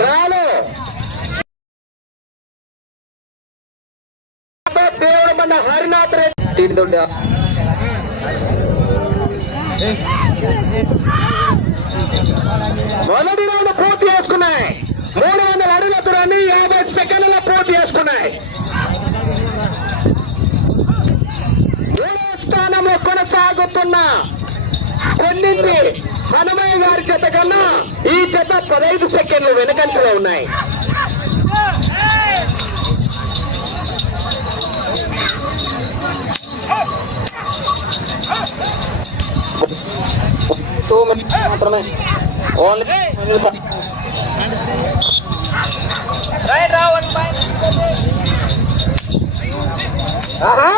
రాలు దేవుడు మన మొదటి రౌండ్ పూర్తి చేసుకున్నాయి మూడు వందల అడుగుల దూరాన్ని యాభై సెకండ్ల పోటీ చేసుకున్నాయి మూడో స్థానంలో కొనసాగుతున్నా కొన్నింటి హనుమయ్య గారి జత కన్నా ఈ జత పదహైదు సెకండ్లు వెనకంచలో ఉన్నాయి. టూ మినిట్స్ మాత్రమే ఓన్లీ ఆహా!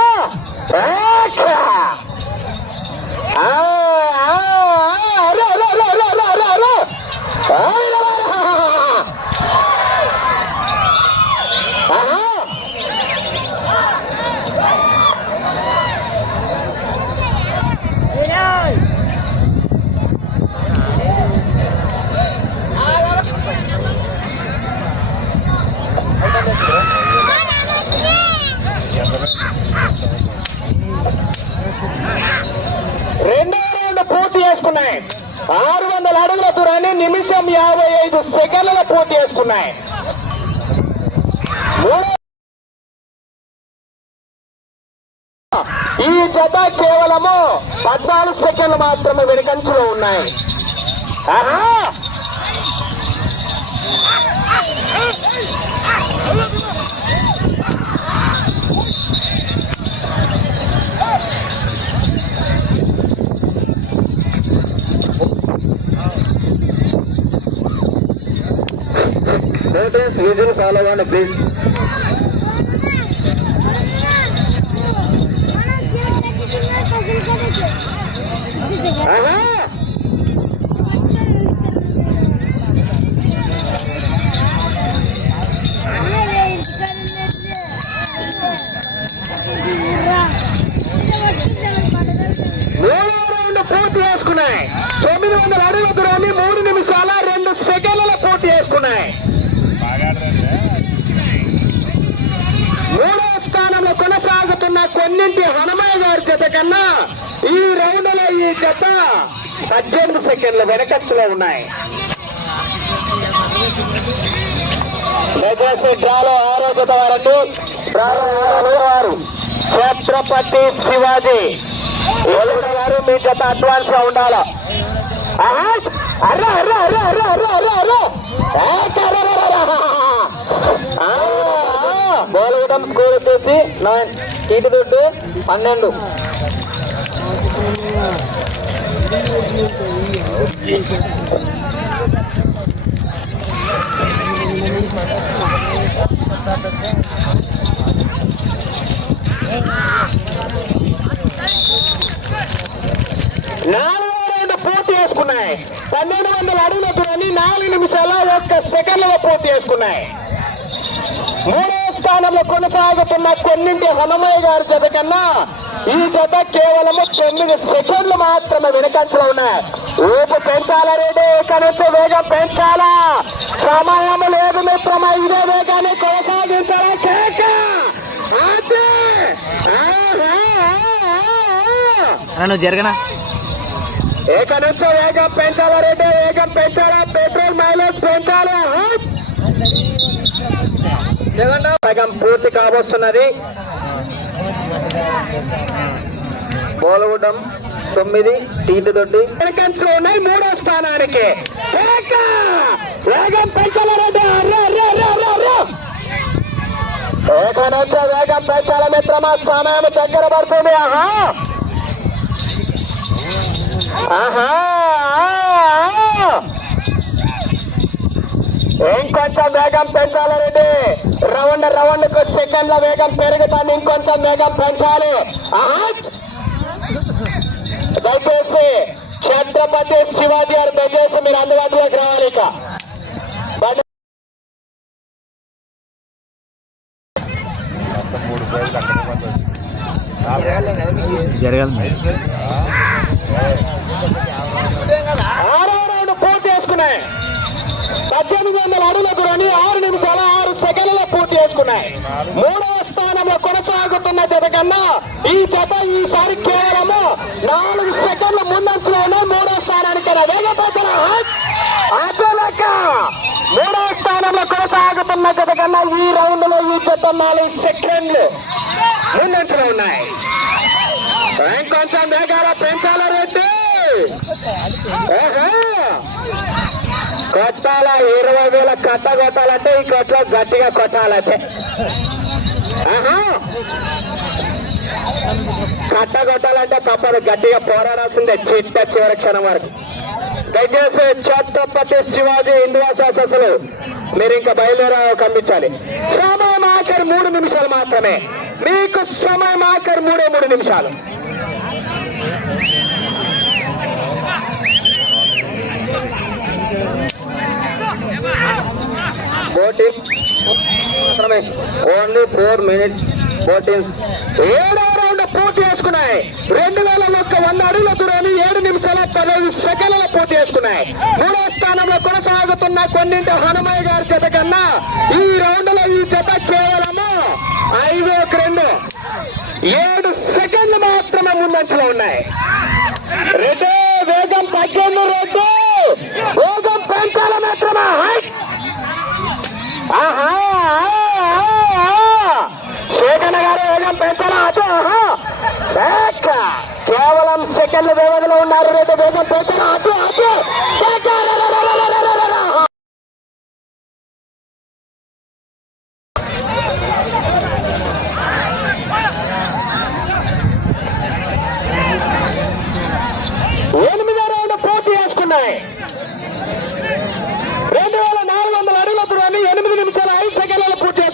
రెండో రౌండ్ పూర్తి చేసుకున్నాయి. పని నిమిషం యాభై ఐదు సెకండ్లలో పూర్తి చేసుకున్నాయి ఈ జత కేవలము పద్నాలుగు సెకండ్లు మాత్రమే వెనుకంచులో ఉన్నాయి ఆహా! Follow on please. ఆహా! పూర్తి చేసుకున్నాయి తొమ్మిది వందల అడుగుల దూరాన్ని మూడు నిమిషాల రెండు సెకండ్ల పూర్తి చేసుకున్నాయి మూడో స్థానంలో కొనసాగుతున్న కొన్నింటి హనుమయ్య గారి జత కన్నా ఈ రౌండ్ ఈ జత పద్దెనిమిది సెకండ్లు వెనకచ్చులో ఉన్నాయి. డ్రాలో ఆరో జత వారండి వారు ఛత్రపతి శివాజీ. గారు మీ జత అడ్వాన్స్గా ఉండాలా? ఆహా! అర్రే అర్రే అర్రే అర్రే అర్రే అర్రే అర్రే! బోలగడం స్కూల్ వచ్చేసి నైన్ కీటి దొడ్డు పన్నెండు. నాలుగు రెండు పూర్తి చేసుకున్నాయి. పన్నెండు వందల అడుగుల దూరాన్ని నాలుగు నిమిషాల ఒక్క సెకండ్లలో పూర్తి చేసుకున్నాయి. మూడు స్థానంలో కొనసాగుతున్న కొన్నింటి హనుమయ్య గారి జత కన్నా ఈ జత కేవలము తొమ్మిది సెకండ్లు మాత్రమే వెనకంచలో ఉన్నాయి. ఊపు పెంచాలా రెడ్డి కనీస వేగం పెంచాలా? సమయం లేదు మిత్రమా ఇదే వేగాన్ని కొనసాగించాలా కేక! నువ్వు జరగనా? ఏక నుంచి వేగం పెంచాలా రెడ్డి వేగం పెంచాలా? Petrol mileage పెంచాలా! వేగం పూర్తి కాబోతున్నది బోలగూడెం తొమ్మిది టీటు దొడ్డి ఉన్నాయి మూడో స్థానానికి ఏక! వేగం పెంచాలా మిత్రమా? సమయం దగ్గర పడుతుంది. ఆహా! ఆహా! ఇంకొంచెం వేగం పెంచాలి రెడ్డి రౌండ్ రౌండ్కు సెకండ్ల వేగం పెరుగుతాను ఇంకొంచెం వేగం పెంచాలి! దయచేసి ఛత్రపతి శివాజీ గారు దయచేసి మీరు అందుబాటులోకి రావాలి ఇక. జరగాలి ఆరో రౌండ్ పూర్తి చేసుకున్నాయి. పద్దెనిమిది వందల అడుగుల దూరాన్ని ఆరు నిమిషాల చేసుకున్నాయి. మూడవ స్థానంలో కొనసాగుతున్న కొనసాగుతున్న జత కన్నా ఈ జత ఈసారి కేవలము నాలుగు సెకండ్ల ముందంచులోనే మూడో స్థానానికి వేగపోతున్న అదే మూడవ స్థానంలో కొనసాగుతున్న జత కన్నా ఈ రౌండ్లో ఈ జత నాలుగు సెకండ్లు ముందంచులో ఉన్నాయి. కొంచెం వేగాల పెంచాల రెడ్డి కొట్టాల? ఇరవై వేల కట్ట కొట్టాలంటే ఈ కొట్లో గట్టిగా కొట్టాలంటే. ఆహా. కట్ట కొట్టాలంటే తప్పదు గట్టిగా పోరాడాల్సిందే. చిట్ట చివరి క్షణం వరకు. దయచేసి ఛత్రపతి శివాజీ హిందువాస అసలు మీరు ఇంకా బయలుదేరా కనిపించాలి. సమయం ఆఖరి మూడు నిమిషాలు మాత్రమే. మీకు సమయం ఆఖరి మూడే మూడు నిమిషాలు. మాత్రమే ఓన్లీ ఫోర్ మినిట్స్ ఫోర్టీన్ ఏడో రౌండ్ పూర్తి చేసుకున్నాయి. రెండు వేల ఒక్క వంద అడుగుల దూరాన్ని ఏడు నిమిషాల పదహైదు సెకండ్ల పూర్తి చేసుకున్నాయి. మూడో స్థానంలో కొనసాగుతున్న కొన్నింటి హనుమయ్య గారి జత కన్నా ఈ రౌండ్లో ఈ జత కేవలము ఐదు ఒక రెండు. ఏడు సెకండ్లు మాత్రమే ముందంచలో ఉన్నాయి. రెడ్డి వేగం తగ్గింది రెడ్డి వేగం పెంచాల మాత్రమే. ఆహా! శేఖన్న గారు వేగం పెంచాలా అటు కేవలం సెకండ్ల వ్యవధిలో ఉన్నారు. రేపు వేగం పెంచాలా అటు అటు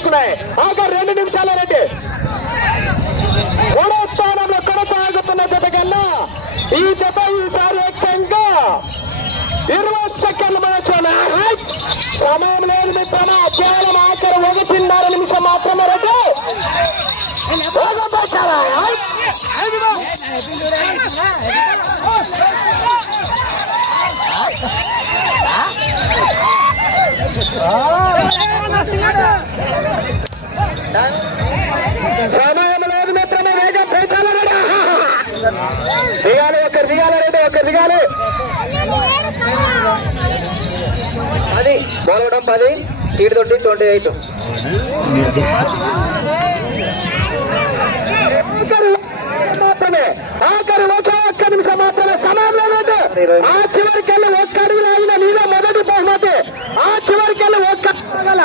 సెకండ్లలో ఆఖరి రెండు నిమిషాలు రండి. మూడో స్థానంలో కొనసాగుతున్న జత కన్నా ఈ జత ఈసారి ఏకంగా ఇరవై సెకండ్ల మనసులో సమయం లేదు మిత్రమా కేవలం ఆఖరి ఒకటిన్నర నిమిషం మాత్రమే రండి. సమయం లేదు మిత్రమే వేగం పెంచాలి దిగాలి ఒకరు దిగాలి రెడ్డి ఒకరు దిగాలి పది బోలవడం పది ఈడు తొట్టి ట్వంటీ ఎయిట్ మాత్రమే ఆఖరి ఒకే ఒక్క నిమిషం మాత్రమే సమయం లేదు ఆ చివరికి వెళ్ళి ఒక్క అడుగు లాగిన మీద మొదటి బహుమతి ఆ చివరికి వెళ్ళి ఒక్క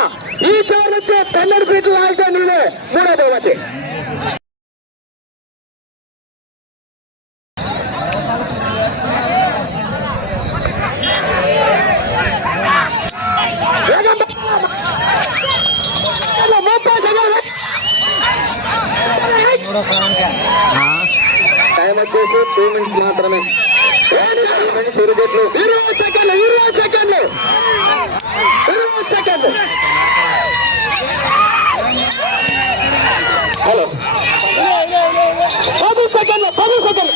ఆగల. ఈ చివరి నుంచి పన్నెండు ఫీట్లు లాగితే నీలే మూడో బహుమతి. టైం వచ్చేసి టూ మినిట్స్ మాత్రమే మినిట్స్ ఇరవై ఇరవై సెకండ్లు ఇరవై సెకండ్లు ఇరవై సెకండ్లు హలో పది సెకండ్లు పది సెకండ్లు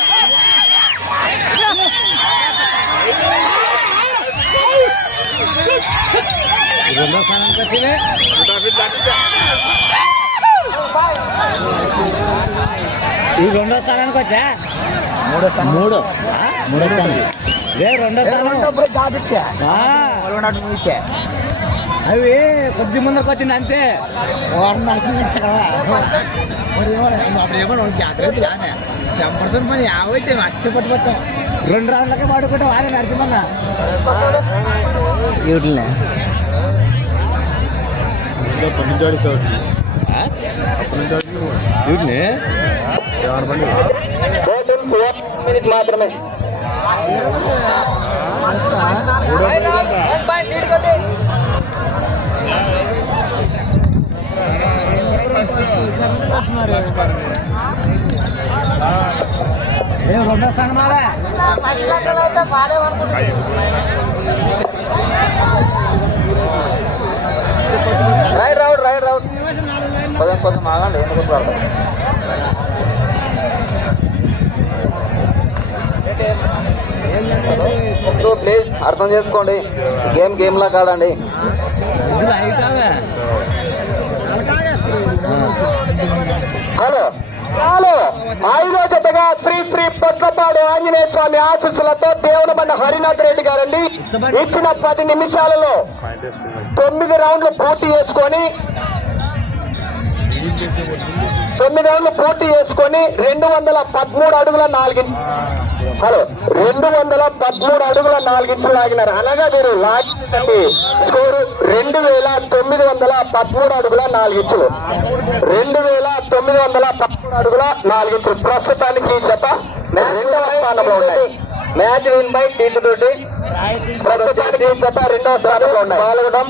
రెండో స్థానానికి వచ్చింది ఈ రెండో స్థానానికి వచ్చా? మూడో స్థానం. మూడో. మూడో స్థానం. రే రెండో స్థానం? ఆ, అవి కొద్ది ముందరకు వచ్చింది అంతే. రెండు రోజులకే పడుకుంటే వాళ్ళే నరసింహన్న. వీటిని వీటిని మినిట్ మాత్రమే రెండో స్థానం రైట్ రౌట్ రైట్ రౌట్ కొంచెం కొంచెం ఆగండి ఎందుకు ప్రాబ్లం ప్లీజ్ అర్థం చేసుకోండి. గేమ్ గేమ్లా కాదండి. హలో. హలో. చాలు ఐదో జతగా శ్రీ శ్రీ పొట్లపాడు ఆంజనేయ స్వామి ఆశీస్సులతో దేవులబండ హరినాథ్ రెడ్డి గారండి. ఇచ్చిన పది నిమిషాలలో తొమ్మిది రౌండ్లు పూర్తి చేసుకొని తొమ్మిది రౌండ్లు పూర్తి చేసుకొని రెండు వందల పదమూడు అడుగుల నాలుగు హలో రెండు వందల పదమూడు అడుగుల నాలుగించులు లాగినారు. అనగా మీరు లాగి స్కోరు రెండు వేల తొమ్మిది వందల పదమూడు అడుగుల నాలుగించులు రెండు వేల తొమ్మిది వందల పదమూడు అడుగుల నాలుగించులు ప్రస్తుతానికి జత రెండవ స్థానంలో ఉన్నాయి. మ్యాచ్ విన్ బై టీటు తోటి. ప్రస్తుతానికి జత రెండవ స్థానంలో ఉన్నాయి. పాల్గొనడం